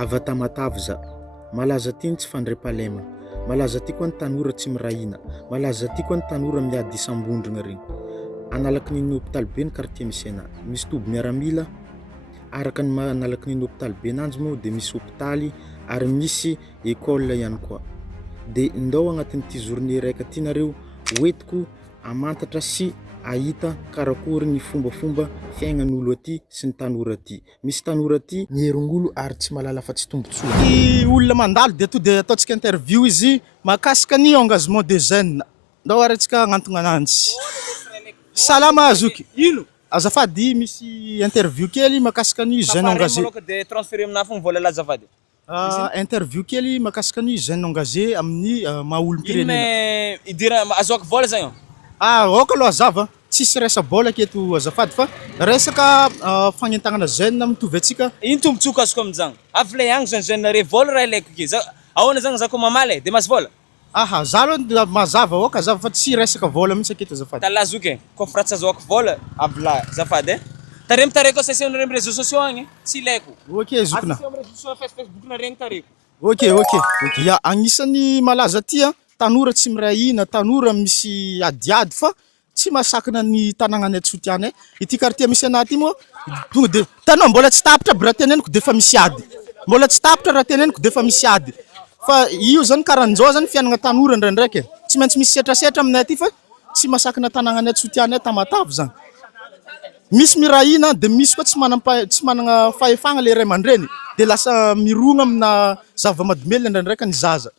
Ava Tamatavy za. Malaza ty ny tsy fandre-pahalemana. Malaza ty koa ny tanora tsy mirahina. Malaza ty koa ny tanora miady isam-bondrona regny. Analaky ny hôpitaly be ny quartier misy ana. Misy toby miaramila. Araka ny analaky ny hôpitaly be nanjy moa dia misy hôpitaly ary misy école ihany koa. Dia ndao agnatin'ity journée raika ty nareo hoentiko amantatra sy ahita karakory ny fombafomba fiaignan'olo aty sy ny tanora aty. Misy tanora aty mierongolo ary tsy malala fa tsy tombontsoa. Ty olona mandalo dia to dia ataontsika interview izy mahakasika ny engagement des jeunes. Ndao arantsika agnantona ananjy. Salama Azuki. Ino? Azafady misy interview kely mahakasika ny jeune engagé. De transférer amina fogna vola azafady. Interview kely mahakasika ny jeune engagé amin'ny maha olom-pirenena. Mais idira azoako vola zagny. Oka aloha azava. Tsisy resa bola keto azafady fa resaka fagnentagnana jeune mitovy atsika. Ino tombotsoka azoko amin'izany? Avy le agny zany jeune re vola raha ilaiko ke. Ahoana zany zako mamaly de masy vola? Za aloha mazava oka azava fa tsy resaka vola mihitsy aketo azafady. Talazoky koa fa tsy azoako vola avy la azafady taremy tareko session rem réseaux sociaux agny tsy ilaiko. Ok zokona. Facebook na regny tareko. Ok. Ya agnisan'ny malaza ty tanora tsy mirahina, tanora misy adiady fa tsy masakana ny tanàgnany Antsotiany. Ity quartier misy ana ty moa tonga de tanao mbola tsy tapitra raha teneniko de fa misy ady. Mbola tsy tapitra raha teneniko de fa misy ady. Fa io zany karan'izao zany fiainana tanora ndraindraiky. Tsy maintsy misy setrasetra aminay aty fa tsy masakana tanàgnany Antsotiany Tamatavy zany. Misy mirahina de misy koa tsy manana fahefagna le ray aman-dreny de lasa mirona amina zava-mahadomelina ndraindraiky ny zaza.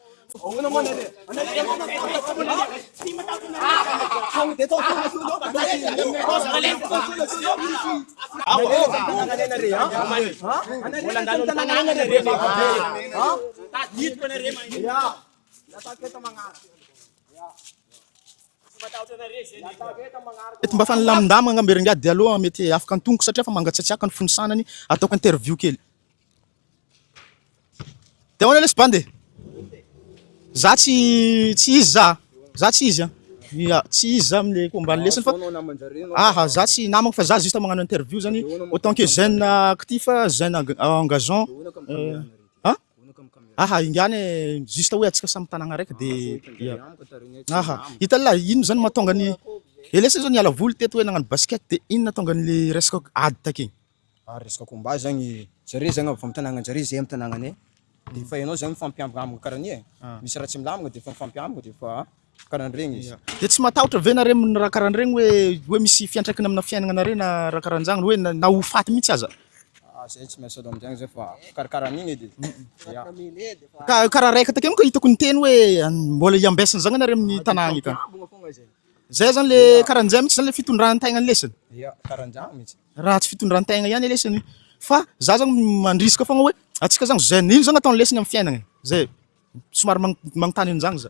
Mety mba fanlamindamagna amberingady aloha mety afaka antonoko satria fa mangatsiatsiaka ny fonisanany ataoko interview kely. Te hoana lesy bande? Za tsy izy za tsy izy tsy izy za amile kombany lesiny fa za tsy namako fa za juste magnano interview zany autant que jeune actif jeune engageant ingany juste hoe atsika samy tanàgna raiky de hitala ino zany mahatonga ny elesa zao niala voly teto hoe nagnano basket de ino natonga ny resaka ady takeny. Resaka combat zagny zare zagny avy amin'ny tanàgnan-jare zay amin'ny tanàgnanay. De fa ianao zagny mifampiambina karaha ny misy raha tsy milamina de fa mifampiambina de fa karahan'regny izy. De tsy matahotra ve nareo amin'ny raha karahan'regny hoe misy fiantraikany amina fiaignana na raha karahan'zany hoe na ho faty mihitsy aza? Zay tsy maintsy aloha amin'izany zay fa karakarahan'igny edy. Karaha raika takeny koa hitako ny teny hoe mbola iambesana zagny nareo amin'ny tanàgna ika. Zay zany le karahan'zay mihitsy zany le fitondran-tegna lesany. Karahan'jany mihitsy. Raha tsy fitondran-tegna ihany lesany fa za zany mandrisika fogna hoe atsika zany jeune ino zany ataony lesany amin'ny fiainana zay somary magnontany an'izany za.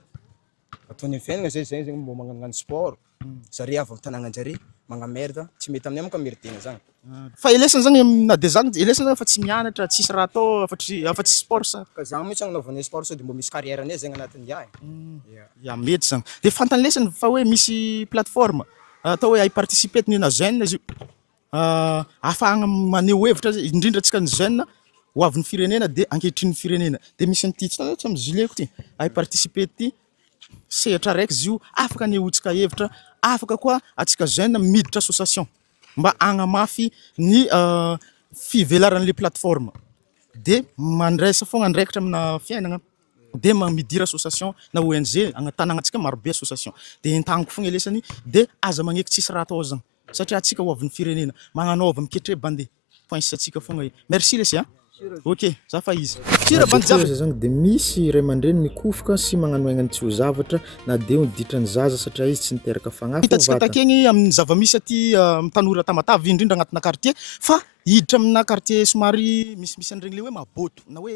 Ataony amin'ny fiainana zay zagny mbo magnano sport. Zare avy amin'ny tanàgnan-jare magnamerda tsy mety amin'ny amiko meritena zagny. Fa elesany zany na de zany elesany zany fa tsy mianatra tsisy raha atao afa-tsy sport sa. Ka zany mihitsy agnanovany sport sao de mbo misy carrière anay zagny anatin'ny yahy. Ya mety zany. De fantany lesany fa hoe misy plateforme atao hoe ay participer ny na jeune izy afahagna maneho hevitra indrindra atsika ny jeune ho avin'ny firenena de ankehitriny firenena. De misy an'ity tsy amin'ny gileko ty ay participer ty sehatra raiky izy io afaka anehoantsika hevitra afaka koa atsika jeune miditra association mba agnamafy ny fivelaran'le plateforme de mandraisa fogna andraikitra amina fiainana de midiry association na ONG agnatanagnatsika marobe association de entagniko fogna elesany de aza magneky tsisy raha atao zany satria atsika ho avin'ny firenena magnanaova miketre bande points atsika fogna merci lesy ok za fa izy tira bandy zany de misy ray aman-dreny mikofoka sy magnano aignany tsy ho zavatra na de ditran'ny zaza satria izy tsy niteraka fagnahy hitatsika takeny amin'ny zavamisy aty tanora Tamatavy indrindra agnatina quartier fa hiditra amina quartier somary misy an'regny le hoe maboto na hoe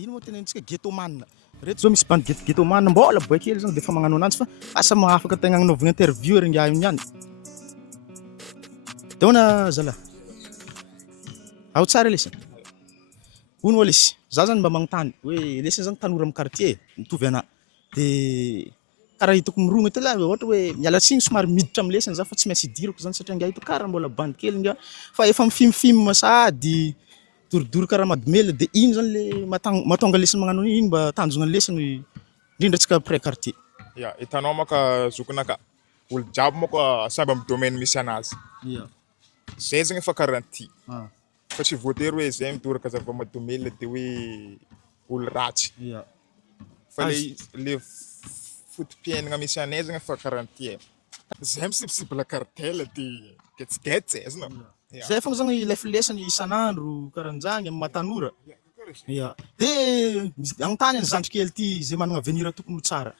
ino moa tenenitsika ghettomane reto zao misy bandy ghettomane mbola boy kely zany de fa magnano ananjy fa asa mahafaka tegna agnanovagna interview regny ihany de ona zala ao tsara lesy Uno lesy za zany mba magnontany hoe lesy zany tanora amin'ny quartier mitovy ana de karaha hitako mirona tela ohatra hoe miala tsiny somary miditra amin'ny lesany za fa tsy maintsy idirako zany satria nga hitako karaha mbola bandy kely nga fa efa mifimfim sady doridory karaha madimela de iny zany le mahatonga lesiny magnano iny mba tanjona lesiny indrindra antsika pré quartier. Ya, hitanao maka zokinaka olo jiaby moko samy amin'ny domaine misy anazy. Ya. Zay zegny efa garanti. Ah. Fa tsy voatery hoe zay midoraka zava-mahadomela de hoe olo ratsy. Ya. Fa le fotom-piainana misy anay zegny efa garanti e. Zay misibisible cartel de getsigetsy aiza anao. Zay fogna zany lefilesany isan'andro karanjany amin'ny matanora. Ya. De agnontany ny zandrikely ty zay managna avenir tokony ho tsara.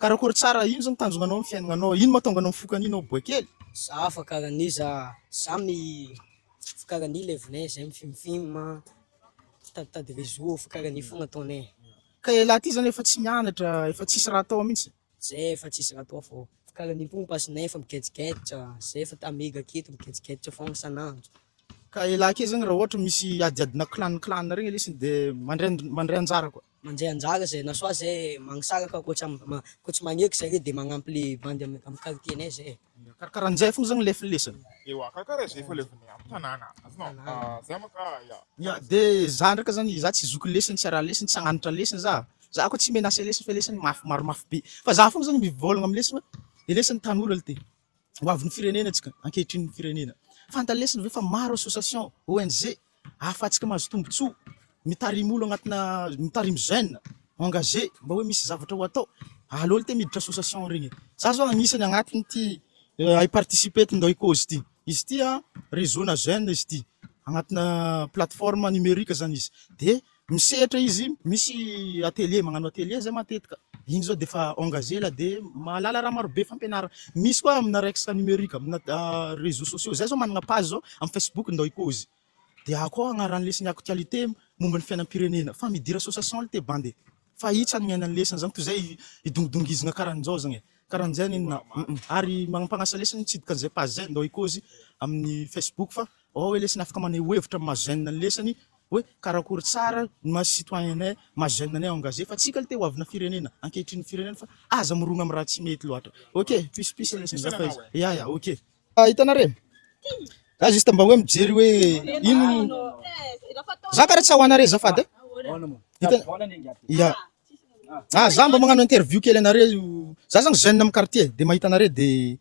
Karakory tsara ino zany tanjonanao amin'ny fiainagnanao? Ino mahatonga anao mifokany ino boa kely? Za fa karahan'iza za fikarahan'i levinay zay mifimfim taditady réseau fikarahan'i fogna ataonay. Ka laha ty zany efa tsy mianatra, efa tsisy raha atao mihitsy. Zay efa tsisy raha atao fô fikarahan'i fogna pasinay efa miketriketra, zay efa tamega aketo miketriketra fogna isan'andro. Ka laha ake zany raha ohatra misy adiadina clan regny lesiny de mandray anjara koa. Mandray anjara zay na soit zay magnisaraka koa tsy magneky zare de magnampy le bandy amin'ny quartier-nay zay. Karakaran'izay fogna zany lefilesany. Ewa, karakara zay fa levinay amin'ny tanàna. Azonao, zay maka ya. Ya, de za ndraiky zany za tsy zoky lesiny, tsy raha lesiny, tsy hagnanatra lesiny za. Za koa tsy menasy lesiny fa lesiny maro mafy be. Fa za fogna zany mivôlagna amin'ny lesiny hoe lesiny tanora le ty. Ho avin'ny firenena antsika, ankehitriny firenena. Fanta lesiny ve fa maro association, ONG ahafahantsika mahazo tombotsoa, mitarimy olo agnatina mitarimy jeune, engagé mba hoe misy zavatra ho atao. Aleo le te miditra association regny. Za zao agnisany agnatiny ty ay participer ty ndao cause ty. Izy ty réseau na jeune izy ty. Agnatina plateforme numérique zany izy. De misehatra izy, misy atelier, magnano atelier zay matetika. Igny zao de fa engagé la de mahalala raha maro be fampianarana. Misy koa amina resaka numérique, amina réseaux sociaux. Zay zao managna page zao amin'ny Facebook ndao cause. De akao agnarany lesiny actualité momba ny fiainam-pirenena. Fa midira association le te bande. Fa itsy agniainany lesiny zany toy zay idongidongizana karahan'izao zany. Karahan'izay ninona. Ary magnampagnasa lesiny mitsidika an'izay page zay ndao cause amin'ny Facebook fa hoe lesiny afaka maneho hevitra mahajeune ny lesiny hoe karakory tsara maha citoyenay mahajeune-nay engagé fa tsika le te ho avina firenena ankehitriny firenena fa aza mirona amin'ny raha tsy mety loatra. Ok, pispisy lesiny za fa izy. Ya, ok. Hitanare? Za juste mba hoe mijery hoe ino za karaha tsy ahoanare zafady. Ya. Za mba magnano interview kely anare za zany jeune amin'ny quartier de mahita anare de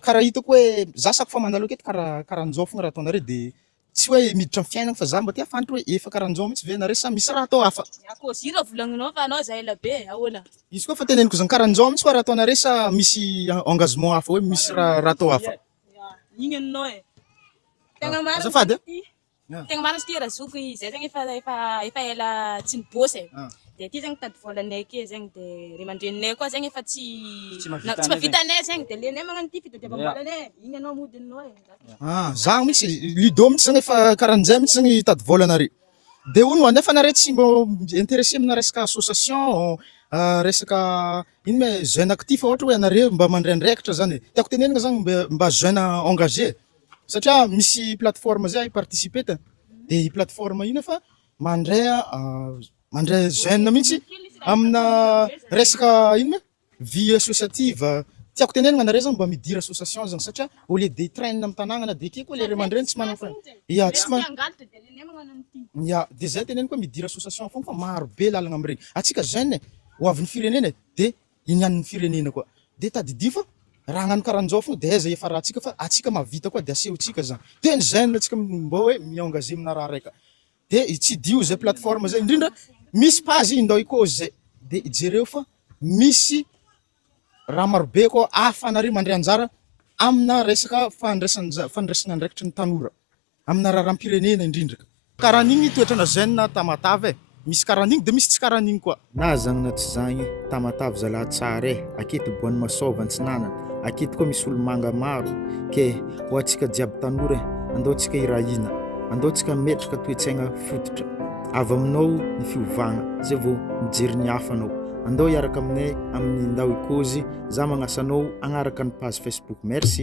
karaha hitako hoe za sako fa mandalo aketo karahan'izao fogna raha ataonare de tsy hoe miditra amin'ny fiainana fa za mba te afantatra hoe efa karahan'izao mihitsy ve nare sa misy raha atao hafa. Ako zira volagninao fa anao za ela be ahoana? Izy koa fa teneniko zany karahan'izao mihitsy fa raha ataonare sa misy engagement hafa hoe misy raha atao hafa. Igny aminao e. Tegna marina. Azafady. Tegna marina ty razoky zay zegny efa ela tsy nibôsy e. De ty zegny tady volanay ake zegny de ry aman-dreninay koa zegny efa tsy mahavitanay zegny de lenay magnano ty fitadiavam-bolanay igny anao amodinao e. Za mihitsy lido mihitsy zany efa karahan'izay mihitsy zany tady volanare. De hono nefa nare tsy mba intéressé amina resaka association resaka ino me jeune actif ohatra hoe anare mba mandray andraikitra zany. Tiako tenenina zany mba jeune engagé. Satria misy plateforme zay participer ta. De i plateforme ino fa mandray jeune mihitsy amina resaka ino me vie associative. Tiako tenenina anare zany mba midira association zany satria au lieu de traîne amin'ny tanàgnana de ke koa le aman-dreny tsy manana fa ya tsy ya de zay teneniko midira association fogna fa maro be lalagna am'iregny. Atsika jeune ho avin'ny firenena de inian'ny firenena koa. De tadidia fa raha agnano karahan'izao fogna de aiza efa rahantsika fa atsika mahavita koa de asehontsika zany. De ny jeune atsika mba hoe mi-engagé amina raha raika. De tsy dio zay plateforme zay indrindra misy page indao cause zay. De ijereo fa misy raha maro be koa ahafanare mandray anjara amina resaka fandraisana andraikitra ny tanora amina raharam-pirenena indrindra. Karahan'igny toetrana jeune Tamatave e. Misy karahan'igny de misy tsy karahan'igny koa. Na zany na tsy zany Tamatave zalahy tsara e. Aketo Boany Masova Antsinanana. Aketo koa misy olo manga maro ke ho antsika jiaby tanora andao antsika irahina. Andao antsika metraka toe-tsaigna fototra. Avy aminao ny fiovagna zay vao mijery ny hafa anao. Andao hiaraka aminay amin'ny ndao cause za magnasanao agnaraka ny page Facebook. Merci.